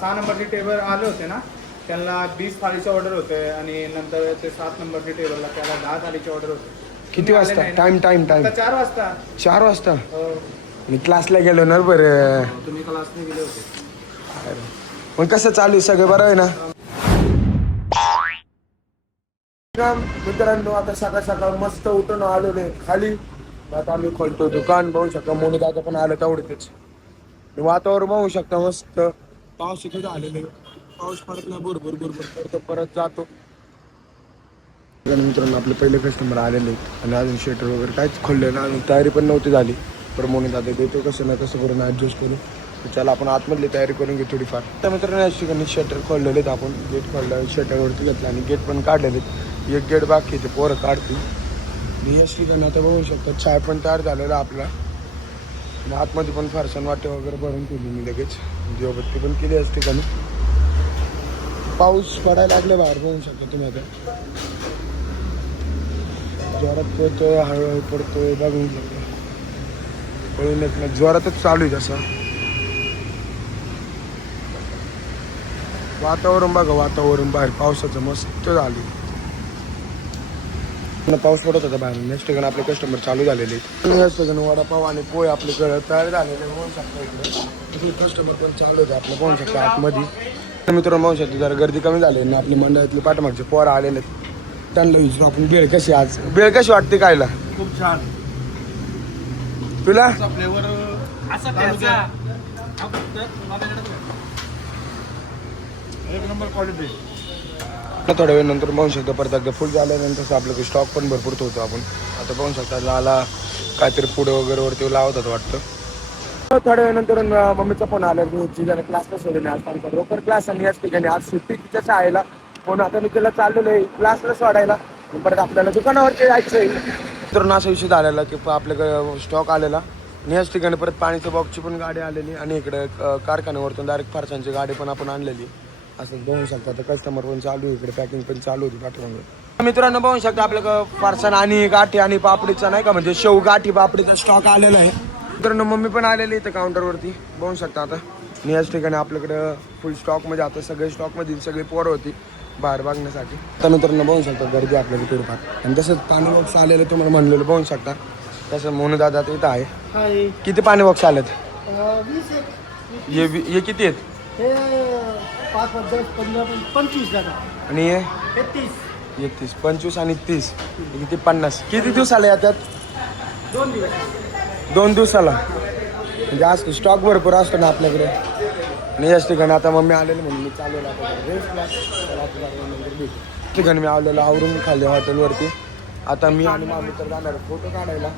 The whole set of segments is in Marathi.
6 नंबरचे टेबल आले होते ना, त्यांना 20 थाळीची ऑर्डर होते आणि नंतर ते 7 नंबरच्या टेबलला त्याला 10 थाळीची ऑर्डर होते. किती वाजता? टाइम 4 वाजता. 4 वाजता हो. मी क्लासला गेलो ना बरं. तुम्ही क्लासने गेले होते. मग कसं चालू आहे? सगळं बरं आहे ना? मित्रांनो आता सकाळ सकाळ मस्त उठून आलेले खाली. आता आम्ही खोलतो दुकान. बघू शकता मोनी दादा पण आलं तेवढेच. वातावरण बघू शकता मस्त. पाऊस इथे आलेले. पाऊस पडत नाही, भरपूर पडतो, परत जातो. मित्रांनो आपले पहिले कस्टमर आलेले आणि अजून शेटर वगैरे काहीच खोलले ना, अजून तयारी पण नव्हती झाली. तर मोनी दादा देतो कसं ना कसं करून ॲडजस्ट करू. चला आपण आतमधली तयारी करून घेऊ थोडीफार. त्या मित्रांनो या ठिकाणी शटर खोललेले आहेत. आपण गेट खोललं, शटरवरती घेतलं आणि गेट पण काढलेले. एक गेट बाकी ते पोरं काढतील. या ठिकाणी आता बघू शकता चाय पण तयार झालेला आपला. आणि आतमध्ये पण फारसन वाटे वगैरे भरून ठेवली मी लगेच. देवबत्ती पण केली याच ठिकाणी. पाऊस पडायला लागले बाहेर बघू शकता तुम्ही. आता जोरात पडतोय, हळूहळू पडतोय, बघून शकतो. पळून येत नाही, जोरातच चालू आहे तसं. वातावरण बघा, वातावरण बाहेर पावसाचं मस्त झाले. पाऊस पडत होता बाहेर. नेक्स्ट ठिकाणी आपले कस्टमर चालू झालेले आहेत. वडापाव आणि पोहे आपले तयार झालेले होऊ शकता. इकडे कस्टमर पण चालू होते आपलं पाहू शकता आतमध्ये. मित्रांनो पाहू शकतो जरा गर्दी कमी झाली ना. आपली मंडळातले पाठमागचे पोरं आलेले आहेत. त्यांना विचारू आपण बेळ कशी आज. बेळ कशी वाटते खायला? खूप छान. तुला फ्लेवर एक नंबर क्वालिटी. थोड्या वेळ नंतर पाहू शकतो परत एकदा फुल झाल्यानंतर आपल्याकडे स्टॉक पण भरपूर ठेवतो आपण. आता पाहू शकता लाला काहीतरी पुढे वगैरे वरती लावतात वाटतं. थोड्या वेळानंतर मम्मीचा फोन आला की जरा क्लासला सोडून आज आमचा ब्रोकर क्लास आणि याच ठिकाणी आज सुट्टी तिच्या शाळेला. पण आता मी तिला चाललेलो आहे क्लासला सोडायला. परत आपल्याला दुकानावरती जायचं आहे. तर असा विषय झालेला की आपल्याकडे स्टॉक आलेला आणि याच ठिकाणी परत पाण्याच्या बॉक्सची पण गाडी आलेली आणि इकडे कारखान्यावरतून डायरेक्ट फारसांची गाडी पण आपण आणलेली. असं बघू शकता आता कस्टमर पण चालू आहे. इकडे पॅकिंग पण चालू होती पाठवून. मित्रांनो बघू शकता आपल्याकडं फारसाण आणि गाठी आणि पापडीचा नाही का म्हणजे शेव गाठी पापडीचा स्टॉक आलेला आहे. मित्रांनो मम्मी पण आलेली इथं काउंटरवरती बघू शकता. आता मी याच ठिकाणी आपल्याकडं फुल स्टॉक मध्ये आता सगळे स्टॉकमध्ये सगळी पोरं होती बाहेर बघण्यासाठी. तर मित्रांनो बघू शकता गर्दी आपल्याला थोडीफार. आणि तसंच पाणी बॉक्स आलेलं तुम्हाला म्हणलेलं बघू शकता. तसं मोनू दादा इथं आहे. किती पाणी बॉक्स आलेत? हे किती आहेत? 5, 10, 15, 25 झाला. आणि हे 31, 25 आणि 30 किती 50. किती दिवसाला येतात? 2 दिवस. 2 दिवसाला म्हणजे आज स्टॉक भरपूर असतो ना आपल्याकडे. आणि याच ठिकाणी आता मम्मी आलेली म्हणून मी चाललेलो ठिकाणी मी आलेलो आवरून खाल्ले हॉटेलवरती. आता मी आणि मामी तर जाणार फोटो काढायला.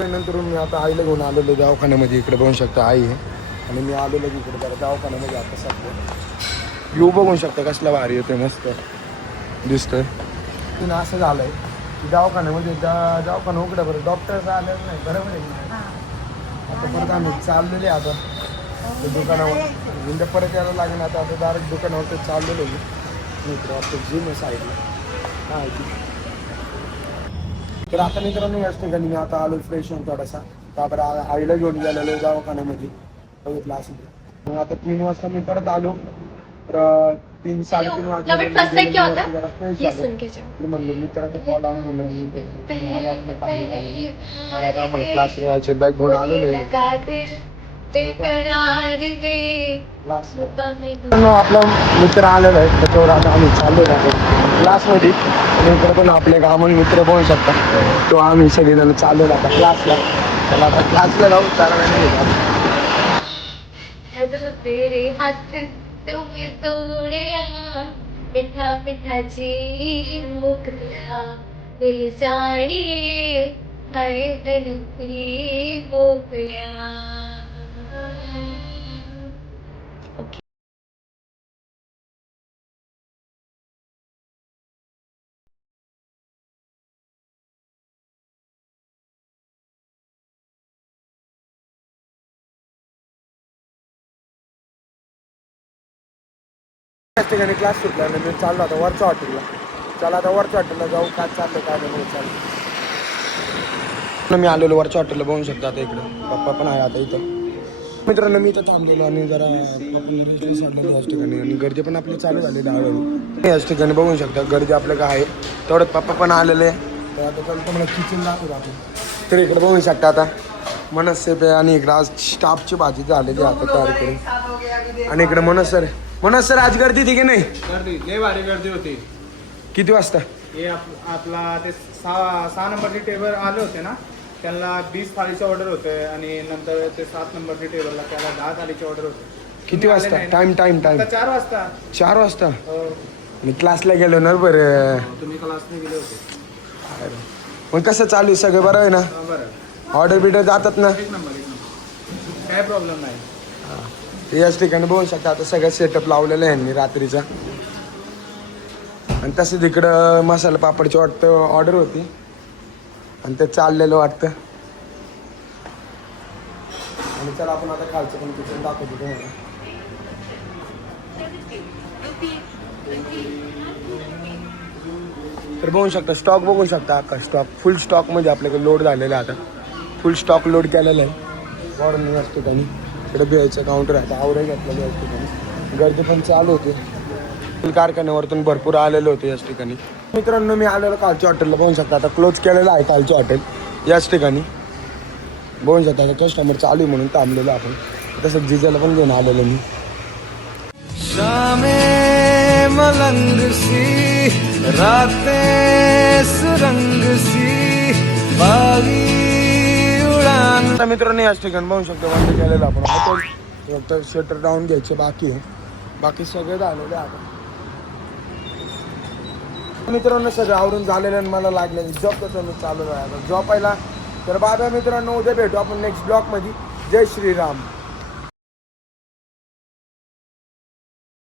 नंतर मी आता आईला घेऊन आलेलो दवाखान्यामध्ये. इकडे बघू शकता आई आहे आणि मी आलेलो इकडे जरा दवाखान्यामध्ये. आता सध्या व्ह्यू बघू शकता कसला भारी येतोय मस्त दिसतोय. तिनं असं झालंय की दवाखान्यामध्ये दवाखाना उघड्या बरं डॉक्टर आलेलं नाही बरोबर आहे. आता परत आम्ही चाललेले आता दुकानावर म्हणजे परत यायला लागेल. आता डायरेक्ट दुकानावर ते चाललेलो आहे. इकडे आपलं जिम आहे साईडला. हां तर आता मित्रांनो याच ठिकाणी मी आता आलो फ्रेश होऊन थोडासा. त्यावर आईला घेऊन गेलेलो दवाखान्यामध्ये बघितलं असं. मग आता 3 वाजता मी परत आलो. तर 3, 3:30 वाजता म्हणलं मी तर आता कॉल आणून क्लास यायचे बॅग घेऊन आलेलो आहे. आपला मित्र आलेला आहे त्याच्यावर आता आम्ही चाललेलो आहे क्लासमध्ये. आणि इकडे पण आपले गामन मित्र बघू शकता. तो आम्ही सगळेजण चाललेलो आता क्लासला. त्याला आता क्लासला जाऊ 4 महिने. पिठा पिठाची मुकल्या दिल जाणी हाय दिलची मोकल्या. त्याच ठिकाणी क्लास सुटला आणि मी चाललो आता वरच्या हॉटेलला. चला आता वरच्या हॉटेलला जाऊ. काय चाललं काय नाही चाललं. मी आलेलो वरच्या हॉटेलला बघू शकता. आता इकडं पप्पा पण आहे आता इथं. मित्रांनो मी तर थांबलेलो आणि जरा आपण सोडलेलो याच ठिकाणी आणि गर्दी पण आपली चालू झालेली हळूहळू याच ठिकाणी बघू शकता गर्दी आपल्या काय आहे तेवढ्यात पप्पा पण आलेले तर आता चालतं मला किचन दाखवतो आपण तर इकडे बघू शकता आता मनसे पे आणि इकडं आज स्टाफची भाजी झालेली आता तयार करून आणि इकडे मनोज सर आज गर्दी थी की नाही गर्दी लय भारी गर्दी होती. किती वाजता हे आपला ते 6 नंबरचे टेबल आले होते ना त्यांना 20 थाळीचे ऑर्डर होते आणि नंतर ते 7 नंबरचे टेबलला त्याला 10 थाळीचे ऑर्डर होते. किती वाजता टाइम आता 4 वाजता 4 वाजता हो. मी क्लासला गेलो ना बरं तुम्ही क्लासने गेले होते. मग कसं चालू आहे सगळं बरं आहे ना हा, बरं ऑर्डर बिर्डर जातात ना एक नंबर काय प्रॉब्लेम नाही. याच ठिकाणी बघू शकता आता सगळं सेटअप लावलेलं आहे यांनी रात्रीचा आणि तसंच इकडं मसाला पापडची वाटतं ऑर्डर होती आणि ते चाललेलं वाटतं आणि चला आपण आता खालचं पण किचन दाखवतो तुम्हाला तर बघू शकता स्टॉक बघू शकता अख्खा स्टॉक फुल स्टॉकमध्ये आपल्याकडे लोड झालेला आहे आता फुल स्टॉक लोड केलेला आहे वॉर्निंग याच ठिकाणी इकडे बिहायचं काउंटर आहे आता आवरे घेतलेलं याच ठिकाणी गर्दी पण चालू होती कारखान्यावरतून भरपूर आलेले होते याच ठिकाणी मित्रांनो मी आलेलो कालच्या हॉटेलला बघू शकता आता क्लोज केलेलं आहे कालचं हॉटेल याच ठिकाणी बघू शकता आता कस्टमर चालू आहे म्हणून थांबलेलो आपण तसं जिजाला पण घेऊन आलेलो मी शामे मलंग सी राते सुरंग सी बावी उडान मित्रांनो याच ठिकाणी बघू शकतो बंद केलेलं आपण हॉटेल फक्त शटर डाऊन घ्यायचे बाकी आहे बाकी सगळे झालेले आता मित्रांनो सगळं आवरून झालेलं आणि मला लागलेलं जॉब कसं चालू आहे आता जॉब पहिला तर बाबा मित्रांनो उद्या भेटू आपण नेक्स्ट ब्लॉगमध्ये जय श्रीराम.